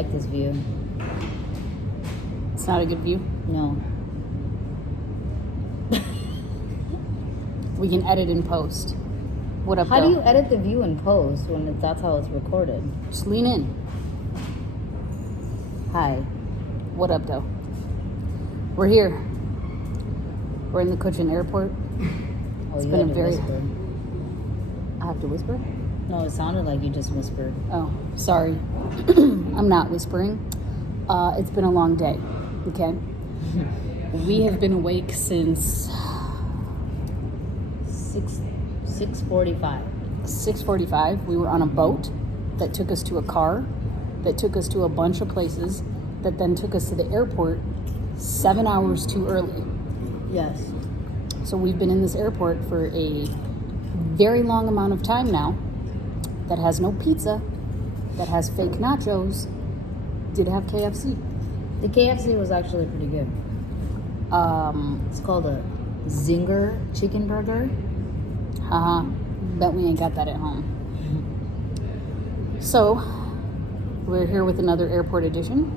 like this view. It's not a good view. No. We can edit in post. What up, How though? do you edit the view in post when that's how it's recorded? Just lean in. Hi. What up, though? We're here. We're in the Cochin Airport. Oh, It's you been had a to very- whisper. I have to whisper? No, it sounded like you just whispered. Oh, sorry. I'm not whispering. It's been a long day, okay? We have been awake since 6:45. 6:45. We were on a boat that took us to a car, that took us to a bunch of places, that then took us to the airport 7 hours too early. Yes. So we've been in this airport for a very long amount of time now that has no pizza, that has fake nachos, did have KFC. The KFC was actually pretty good. It's called a Zinger chicken burger. Haha, bet we ain't got that at home. So, we're here with another airport edition.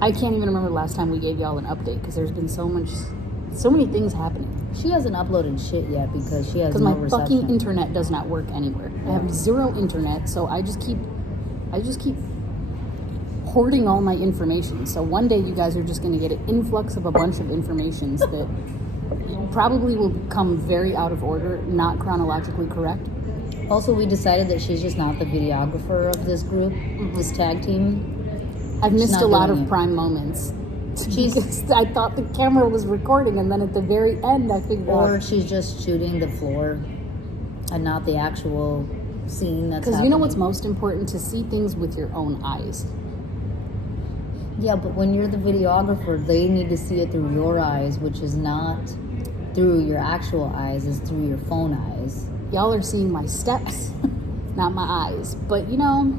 I can't even remember the last time we gave y'all an update because there's been so many things happening. She hasn't uploaded shit yet because she has Because no my reception. fucking internet does not work anywhere. I have zero internet, so I just keep hoarding all my information. So one day you guys are just going to get an influx of a bunch of informations that probably will come very out of order, not chronologically correct. Also, we decided that she's just not the videographer of this group, this tag team. I've missed not a lot doing of it. prime moments. Because I thought the camera was recording, and then at the very end I figured Or out. she's just shooting the floor and not the actual scene that's Because happening. you know what's most important? To see things with your own eyes. Yeah, but when you're the videographer, they need to see it through your eyes, which is not through your actual eyes, it's through your phone eyes. Y'all are seeing my steps, not my eyes. But you know,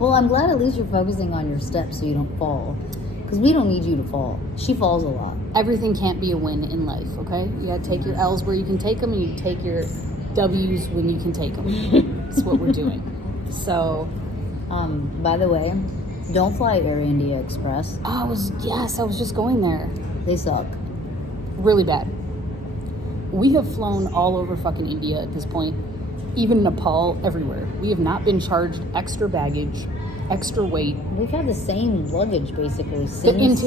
Well, I'm glad at least you're focusing on your steps so you don't fall. Because we don't need you to fall. She falls a lot. everything can't be a win in life, okay? You gotta take your L's where you can take them, and you take your W's when you can take them. That's what we're doing. So, By the way, don't fly Air India Express. I was just going there. They suck. Really bad. We have flown all over fucking India at this point, even Nepal, everywhere. We have not been charged extra baggage, extra weight. We've had the same luggage basically since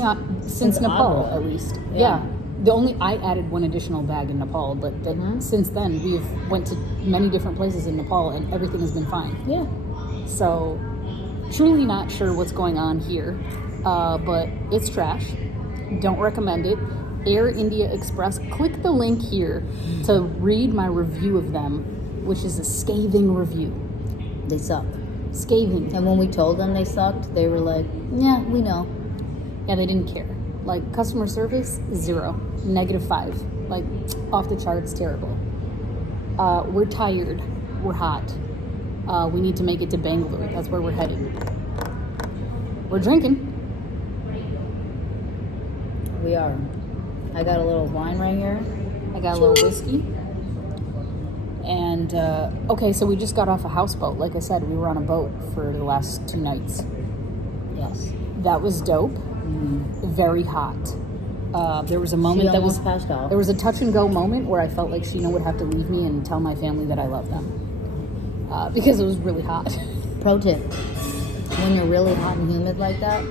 Since Nepal, Agra. at least. Yeah. Yeah. I added one additional bag in Nepal, but since then we've went to many different places in Nepal, and everything has been fine. Yeah. So, truly not sure what's going on here, but it's trash. Don't recommend it. Air India Express. Click the link here to read my review of them, which is a scathing review. They suck. Scathing. And when we told them they sucked, they were like, yeah, we know. Yeah, they didn't care. Like, customer service, 0. -5. Like, off the charts, terrible. We're tired. We're hot. We need to make it to Bangalore. That's where we're heading. We're drinking. We are. I got a little wine right here. I got a little whiskey. And, okay, so we just got off a houseboat. Like I said, we were on a boat for the last 2 nights. Yes. That was dope. Very hot. There was a moment She that was... almost passed out. There was a touch and go moment where I felt like Sheena would have to leave me and tell my family that I love them. Because it was really hot. Pro tip. When you're really hot and humid like that,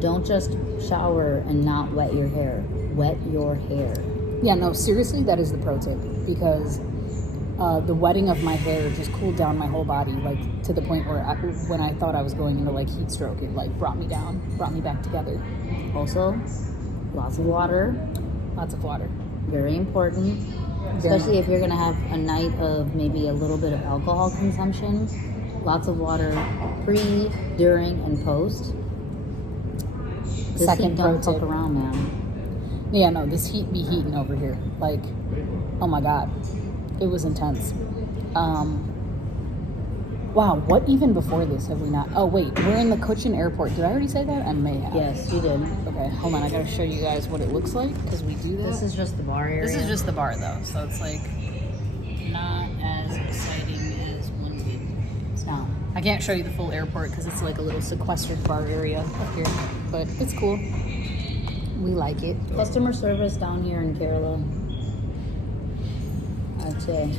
don't just shower and not wet your hair. Wet your hair. Yeah, no, seriously, that is the pro tip. Because the wetting of my hair just cooled down my whole body, like, to the point where when I thought I was going into, like, heat stroke, it, like, brought me down, brought me back together. Also, lots of water. Lots of water. Very important. Especially if you're going to have a night of maybe a little bit of alcohol consumption. Lots of water pre, during, and post. This Second heat pro don't fuck tip. around, man. Yeah, no, this heat be heating over here. Like, oh my God. It was intense. Wow, what even before this have we not? Oh, wait, we're in the Cochin Airport. Did I already say that? I may have. Yes, you did. Okay, hold on. I gotta show you guys what it looks like because we do that. This is just the bar area. This is just the bar, though, so it's like not as exciting as one would. No. I can't show you the full airport because it's like a little sequestered bar area up here, but it's cool. We like it. Customer service down here in Kerala, I'd say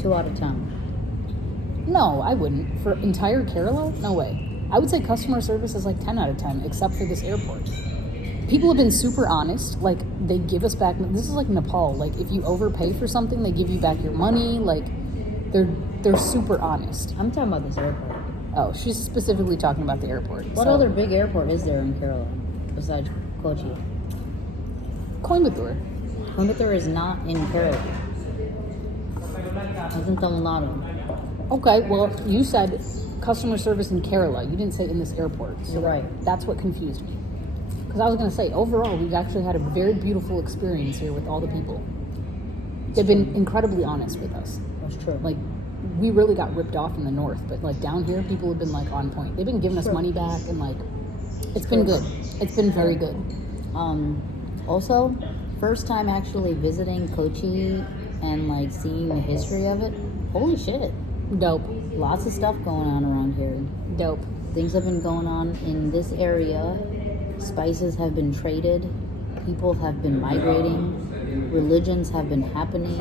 2 out of 10. No, I wouldn't. For entire Kerala? No way. I would say customer service is like 10 out of 10, except for this airport. People have been super honest. Like, they give us back. This is like Nepal. Like, if you overpay for something, they give you back your money. Like, they're super honest. I'm talking about this airport. Oh, she's specifically talking about the airport. What other big airport is there in Kerala besides Kochi? Coimbatore. Coimbatore is not in Kerala. It's in Tamil Nadu. Okay, well, you said customer service in Kerala. You didn't say in this airport. So You're right. That's what confused me. Because I was going to say, overall, we've actually had a very beautiful experience here with all the people. They've been incredibly honest with us. That's true. Like, we really got ripped off in the north, but like down here, people have been like on point. They've been giving us money back, and like, it's been good. It's been very good. Also, first time actually visiting Kochi and like seeing the history of it. Holy shit. Dope. Lots of stuff going on around here. Dope. Things have been going on in this area. Spices have been traded. People have been migrating. Religions have been happening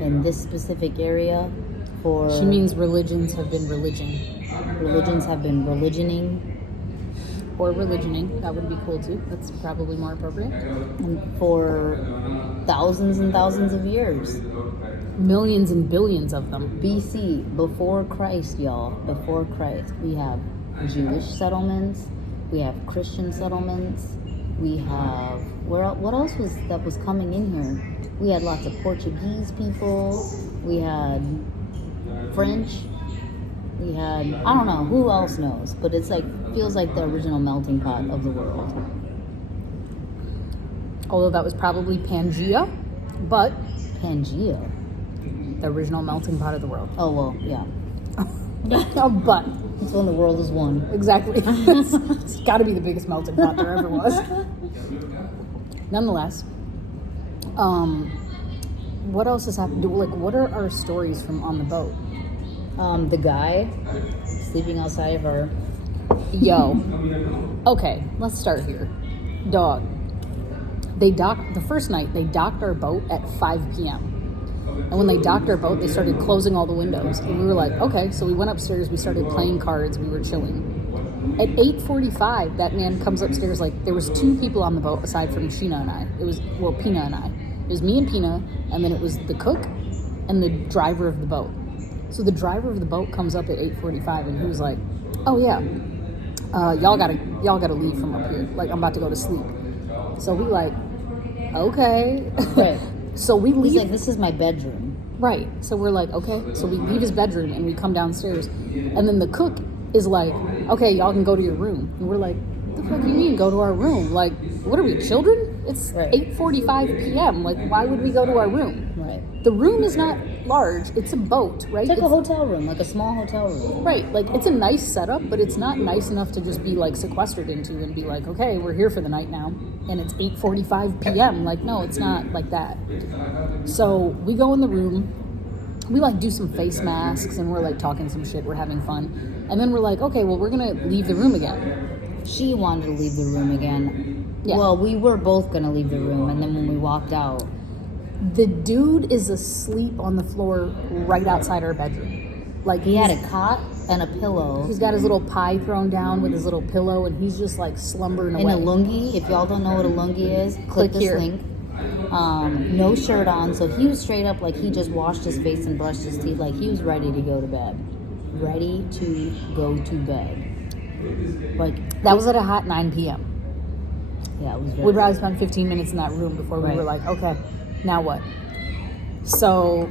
in this specific area. She means religions have been religion. Religions have been religioning. Or religioning. That would be cool too. That's probably more appropriate. And for thousands and thousands of years. Millions and billions of them. BC, before Christ, y'all. Before Christ. We have Jewish settlements. We have Christian settlements. We have... what else was coming in here? We had lots of Portuguese people. We had French. We had... I don't know. Who else knows? But it's like... feels like the original melting pot of the world. Although that was probably Pangea. But... Pangea? The original melting pot of the world. Oh, well, yeah. But... it's when the world is one. Exactly. It's got to be the biggest melting pot there ever was. Nonetheless, what else has happened? Like, what are our stories from on the boat? The guy sleeping outside of our... Yo. Okay, let's start here. Dog. They docked, the first night, they docked our boat at 5 p.m. And when they docked our boat, they started closing all the windows. And we were like, okay. So we went upstairs, we started playing cards, we were chilling. At 8:45, that man comes upstairs, like, there was 2 people on the boat aside from Sheena and I. It was, well, Pina and I. It was me and Pina, and then it was the cook and the driver of the boat. So the driver of the boat comes up at 8:45, and he was like, oh yeah, y'all gotta leave from up here. Like, I'm about to go to sleep. So we like, okay. Right. So we leave. He's like, this is my bedroom. Right. So we're like, okay. So we leave his bedroom and we come downstairs. And then the cook is like, okay, y'all can go to your room. And we're like, what the fuck do you mean go to our room? Like, what are we, children? It's Right. 8:45 p.m. Like, why would we go to our room? Right. The room is not large. It's a boat, right? It's like a hotel room, like a small hotel room. Right. Like, it's a nice setup, but it's not nice enough to just be, like, sequestered into and be like, okay, we're here for the night now. And it's 8:45 p.m. Like, no, it's not like that. So we go in the room. We, like, do some face masks, and we're, like, talking some shit. We're having fun. And then we're like, okay, well, we're going to leave the room again. She wanted to leave the room again. Yeah. Well, we were both going to leave the room, and then when we walked out... The dude is asleep on the floor right outside our bedroom. Like, He had a cot and a pillow. He's got his little pie thrown down with his little pillow, and he's just, like, slumbering In away. a lungi. If y'all don't know what a lungi is, click this here. link. No shirt on, so he was straight up like he just washed his face and brushed his teeth, like he was ready to go to bed. Ready to go to bed. Like, That was at a hot 9 p.m. yeah, it was We very... probably spent 15 minutes in that room before we Right. were like, okay, now what? So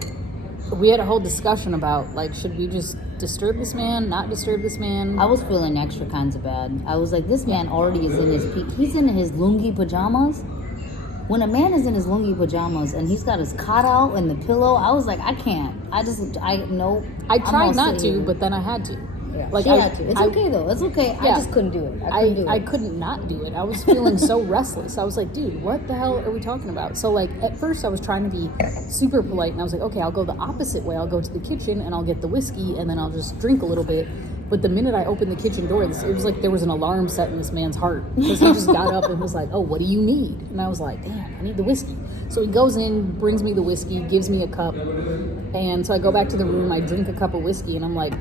we had a whole discussion about, like, should we just disturb this man, not disturb this man? I was feeling extra kinds of bad. I was like, this man already is in his peak. He's in his lungi pajamas. When a man is in his lungi pajamas and he's got his cot out and the pillow, I was like, I can't. I tried I tried not to, but then I had to. Yeah, Like she had to. It's okay though. It's okay. I Yeah. just couldn't do it. I couldn't do it. I couldn't not do it. I was feeling so restless. I was like, dude, what the hell are we talking about? So like at first I was trying to be super polite and I was like, okay, I'll go the opposite way. I'll go to the kitchen and I'll get the whiskey and then I'll just drink a little bit. But the minute I opened the kitchen door, it was like there was an alarm set in this man's heart because he just got up and was like, oh, what do you need? And I was like, damn, I need the whiskey. So he goes in, brings me the whiskey, gives me a cup. And so I go back to the room, I drink a cup of whiskey and I'm like,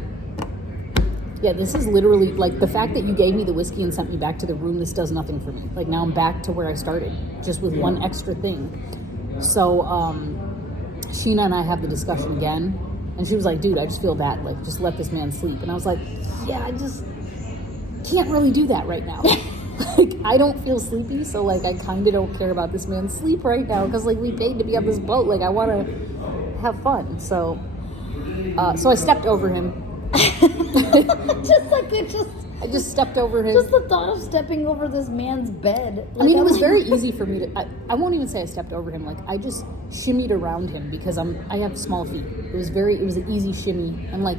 yeah, this is literally like the fact that you gave me the whiskey and sent me back to the room, this does nothing for me. Like now I'm back to where I started, just with one extra thing. So Sheena and I have the discussion again. And she was like, dude, I just feel bad. Like, just let this man sleep. And I was like, yeah, I just can't really do that right now. Like, I don't feel sleepy. So, like, I kind of don't care about this man's sleep right now. Because, like, we paid to be on this boat. Like, I want to have fun. So I stepped over him. I just stepped over him. Just the thought of stepping over this man's bed. I mean, it was very easy for me to. I won't even say I stepped over him. Like I just shimmied around him because I have small feet. It was an easy shimmy. I'm like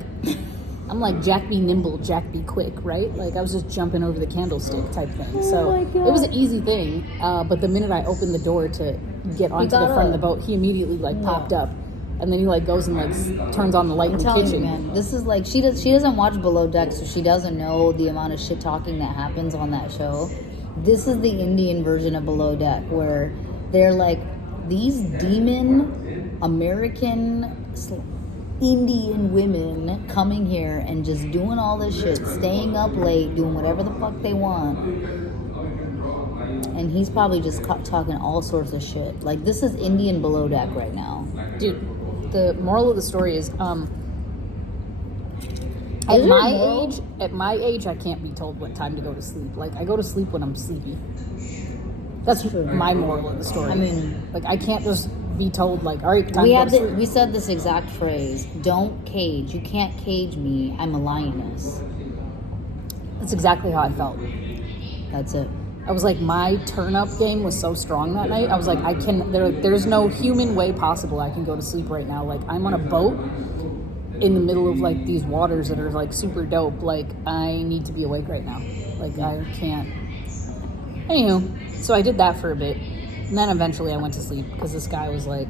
Jack be nimble, Jack be quick, right? Like I was just jumping over the candlestick type thing. So my God. it was an easy thing. But the minute I opened the door to get onto the front of the boat, he immediately popped up. And then he goes and turns on the light in the kitchen. You, man, this is like she doesn't watch Below Deck, so she doesn't know the amount of shit talking that happens on that show. This is the Indian version of Below Deck, where they're like these demon American Indian women coming here and just doing all this shit, staying up late, doing whatever the fuck they want. And he's probably just talking all sorts of shit. Like this is Indian Below Deck right now, dude. The moral of the story is, at my age, I can't be told what time to go to sleep. Like, I go to sleep when I'm sleepy. That's true. My moral of the story. I mean, like, I can't just be told, like, all right, time to go to sleep. We said this exact phrase: "Don't cage. You can't cage me. I'm a lioness." That's exactly how I felt. That's it. I was like, my turn-up game was so strong that night. I was like, there's no human way possible I can go to sleep right now. Like, I'm on a boat in the middle of, like, these waters that are, like, super dope. Like, I need to be awake right now. Like, I can't. Anywho, so I did that for a bit. And then eventually I went to sleep because this guy was like,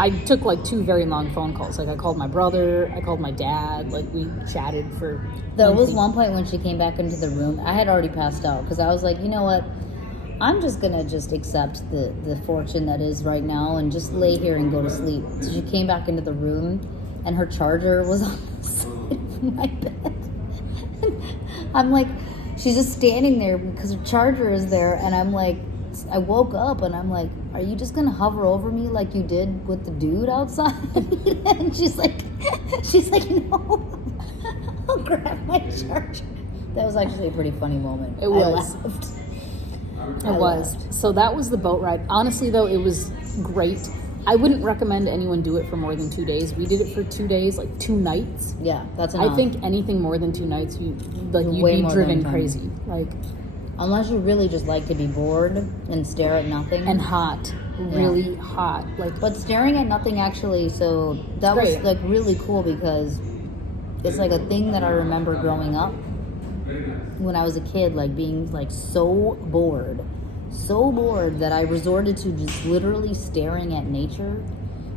I took, like, 2 very long phone calls. Like, I called my brother, I called my dad. Like, we chatted for... There was one point when she came back into the room. I had already passed out because I was like, you know what? I'm just going to just accept the fortune that is right now and just lay here and go to sleep. So she came back into the room and her charger was on the side of my bed. I'm like, she's just standing there because her charger is there. And I'm like, I woke up and I'm like, are you just going to hover over me like you did with the dude outside? And she's like, no. I'll grab my charger. That was actually a pretty funny moment. It was. I laughed. So that was the boat ride. Honestly, though, it was great. I wouldn't recommend anyone do it for more than 2 days. We did it for 2 days, like 2 nights. Yeah, that's enough. I think anything more than 2 nights, you'd way be more driven than crazy. Like, unless you really just like to be bored and stare at nothing. And hot. Really hot. Like, but staring at nothing actually, so that was like really cool because it's like a thing that I remember growing up when I was a kid, like being like so bored that I resorted to just literally staring at nature,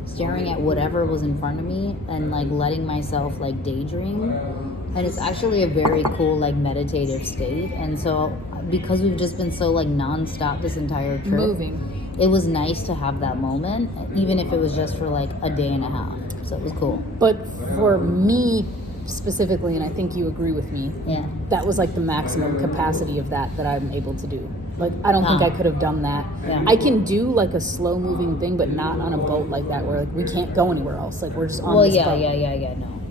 staring at whatever was in front of me and like letting myself like daydream. And it's actually a very cool like meditative state. And so because we've just been so like nonstop this entire trip, moving, it was nice to have that moment, even if it was just for like a day and a half. So it was cool. But for me specifically, and I think you agree with me, that was like the maximum capacity of that I'm able to do. Like, I don't think I could have done that. Yeah. I can do like a slow moving thing, but not on a boat like that where like we can't go anywhere else. Like, we're just on this boat.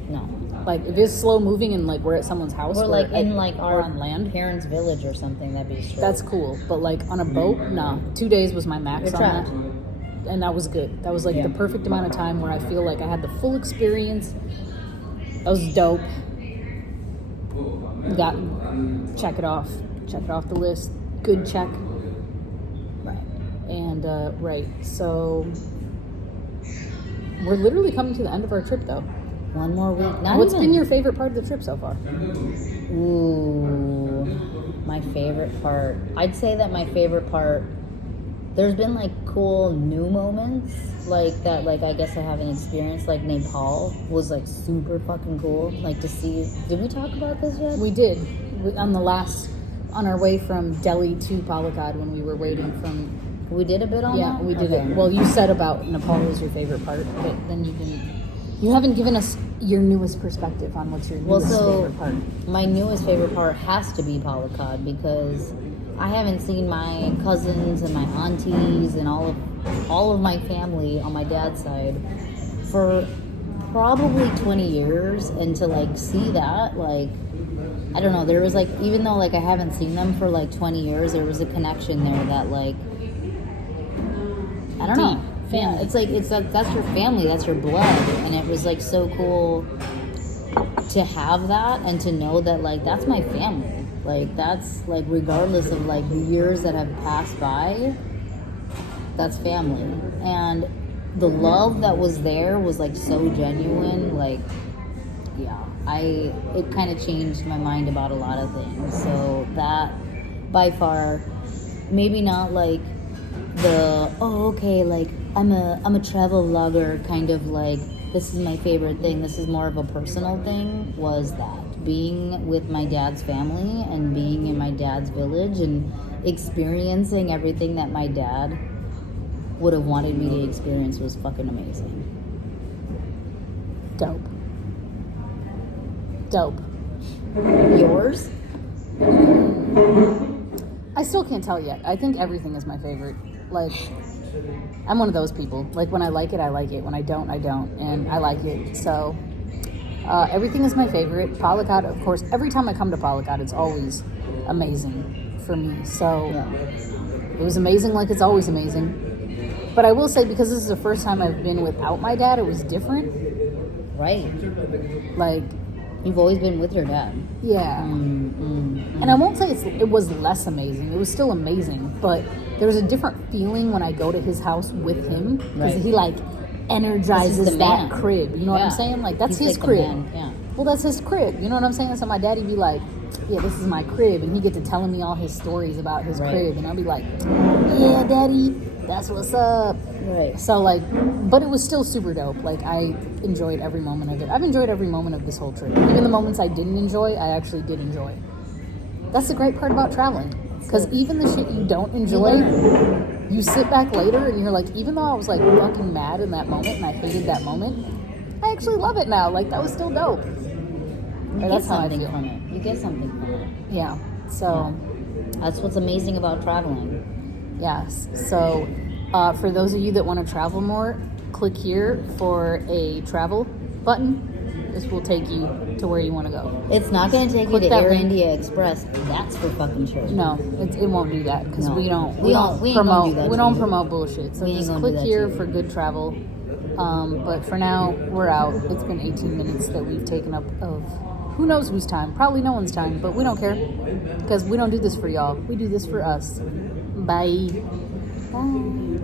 No. Like, if it's slow moving and like we're at someone's house, or like in like our on land, parents' village or something, that'd be straight. That's cool. But like on a boat, nah. 2 days was my max on that, and that was good. That was like the perfect amount of time where I feel like I had the full experience. That was dope. Check it off the list. Good check. Right. And so we're literally coming to the end of our trip though. One more week. Not What's even. been your favorite part of the trip so far? Ooh, my favorite part. I'd say that my favorite part. There's been like cool new moments like that. Like I guess I haven't experienced. Like Nepal was like super fucking cool. Like to see. Did we talk about this yet? We did. On our way from Delhi to Palakkad when we were waiting from... We did a bit on Yeah, that? we did Okay. it. Well, you said about Nepal was your favorite part, but then you haven't given us your newest perspective on what's your newest favorite part. My newest favorite part has to be Palakkad because I haven't seen my cousins and my aunties and all of my family on my dad's side for probably 20 years, and to like see that, like, I don't know, there was like, even though like I haven't seen them for like 20 years, there was a connection there that like, I don't know. Deep Yeah, family. it's like that's your family, that's your blood, and it was like so cool to have that and to know that like that's my family. Like that's like regardless of like the years that have passed by, that's family. And the love that was there was like so genuine. Like, yeah, it kind of changed my mind about a lot of things. So that by far, maybe not like the like I'm a travel vlogger kind of like this is my favorite thing, this is more of a personal thing, was that being with my dad's family and being in my dad's village and experiencing everything that my dad would have wanted me to experience was fucking amazing. Dope. Yours? I still can't tell yet. I think everything is my favorite. Like, I'm one of those people. Like, when I like it, I like it. When I don't, I don't. And I like it. So, everything is my favorite. Palakkad, of course, every time I come to Palakkad, it's always amazing for me. So, Yeah. it was amazing like it's always amazing. But I will say, because this is the first time I've been without my dad, it was different. Right. Like, You've always been with your dad. yeah. And I won't say it was less amazing. It was still amazing, but there's a different feeling when I go to his house with him because Right. he like energizes This is the that man. crib. You know what I'm Yeah. saying? Like that's He's his like the crib. man, yeah. Well, that's his crib. You know what I'm saying? So my daddy be like, "Yeah, this is my crib," and he get to telling me all his stories about his Right. crib, and I'll be like, "Yeah, daddy, that's what's up." Right. So like, but it was still super dope. Like I enjoyed every moment of it. I've enjoyed every moment of this whole trip. Even the moments I didn't enjoy, I actually did enjoy. That's the great part about traveling. Because even the shit you don't enjoy, you sit back later and you're like, even though I was like fucking mad in that moment and I hated that moment, I actually love it now. Like that was still dope. You Or get that's how I something feel. from it. You get something from it. Yeah. So, That's what's amazing about traveling. yes. So, for those of you that want to travel more, click here for a travel button. This will take you to where you want to go. It's not going to take Click you to that Air link. India Express. That's for fucking sure. No, it won't do that because No. we don't We ain't gonna promote do that we to don't you. promote bullshit. So We ain't just gonna click do that here to you. for good travel. But for now, we're out. It's been 18 minutes that we've taken up of who knows whose time. Probably no one's time, but we don't care because we don't do this for y'all. We do this for us. Bye. Bye.